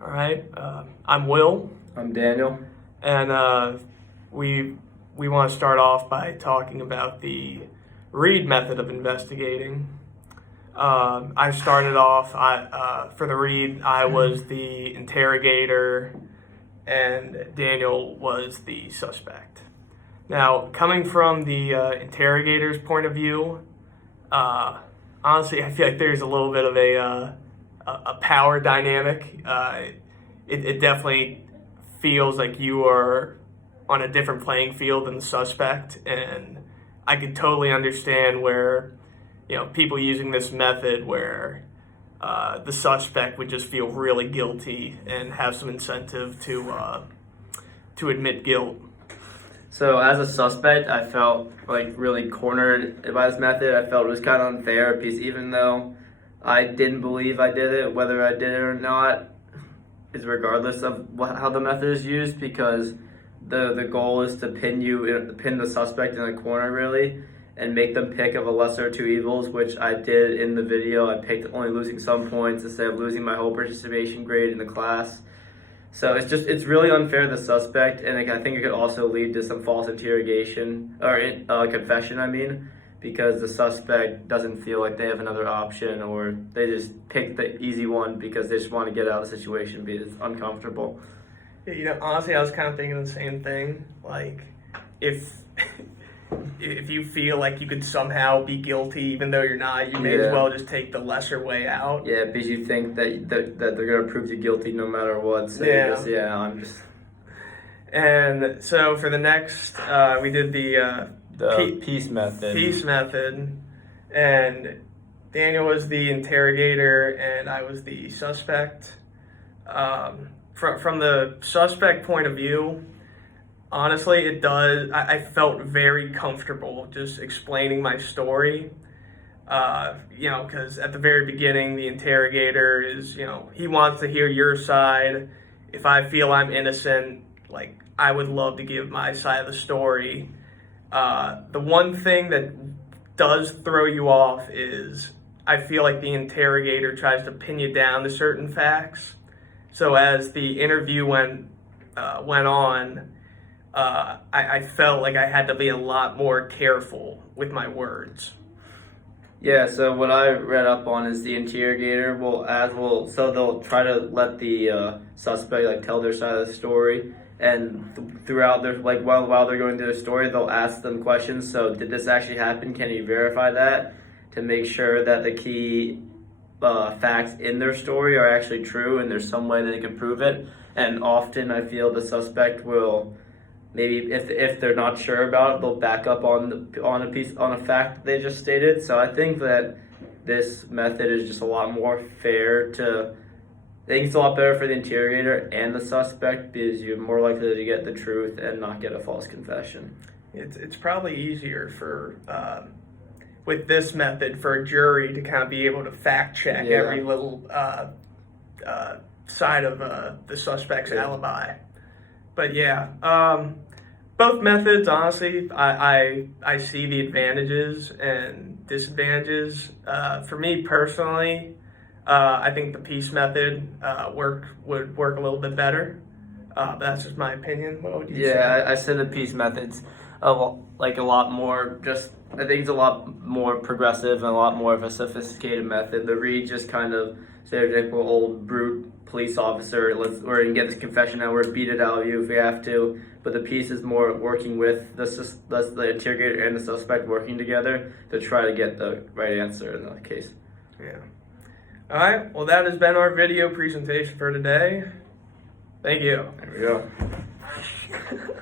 All right. I'm Will, I'm Daniel. and we want to start off by talking about the Reed method of investigating. I started off. For the Reed, I was the interrogator, and Daniel was the suspect. Now, coming from the interrogator's point of view, honestly, I feel like there's a little bit of a power dynamic. It definitely feels like you are on a different playing field than the suspect, and I could totally understand where people using this method where the suspect would just feel really guilty and have some incentive to admit guilt. So as a suspect, I felt like really cornered by this method. I felt it was kind of unfair because even though I didn't believe I did it, whether I did it or not is regardless of how the method is used, because the goal is to pin the suspect in a corner really and make them pick of a lesser of two evils, which I did in the video. I picked only losing some points instead of losing my whole participation grade in the class. So it's really unfair to the suspect, and I think it could also lead to some false interrogation or confession. I mean, because the suspect doesn't feel like they have another option, or they just pick the easy one because they just want to get out of the situation because it's uncomfortable. Honestly, I was kind of thinking the same thing. Like, if you feel like you could somehow be guilty even though you're not, you may as well just take the lesser way out. Yeah, because you think that they're gonna prove you guilty no matter what. So I'm just. And so for the next, we did the peace method. Peace method, and Daniel was the interrogator, and I was the suspect. From the suspect point of view, honestly, it does. I felt very comfortable just explaining my story. Because at the very beginning, the interrogator is, he wants to hear your side. If I feel I'm innocent, like, I would love to give my side of the story. The one thing that does throw you off is I feel like the interrogator tries to pin you down to certain facts. So as the interview went on, I felt like I had to be a lot more careful with my words. Yeah, so what I read up on is the interrogator so they'll try to let the suspect tell their side of the story, and throughout their while they're going through the story, they'll ask them questions. So did this actually happen? Can you verify that? To make sure that the key facts in their story are actually true, and there's some way that they can prove it. And often I feel the suspect will, maybe if they're not sure about it, they'll back up on a fact they just stated. So I think that this method is just a lot more fair I think it's a lot better for the interrogator and the suspect because you're more likely to get the truth and not get a false confession. It's probably easier for with this method for a jury to kind of be able to fact check every little side of the suspect's alibi. But both methods, honestly, I see the advantages and disadvantages. For me personally, I think the peace method would work a little bit better. That's just my opinion. What would you say? I said the peace method's a lot more I think it's a lot more progressive and a lot more of a sophisticated method. The Reed just kind of stereotypical old brute police officer. We're gonna get this confession out. We're beat it out of you if we have to. But the peace is more working with the interrogator and the suspect working together to try to get the right answer in the case. Yeah. All right. Well, that has been our video presentation for today. Thank you. There we go.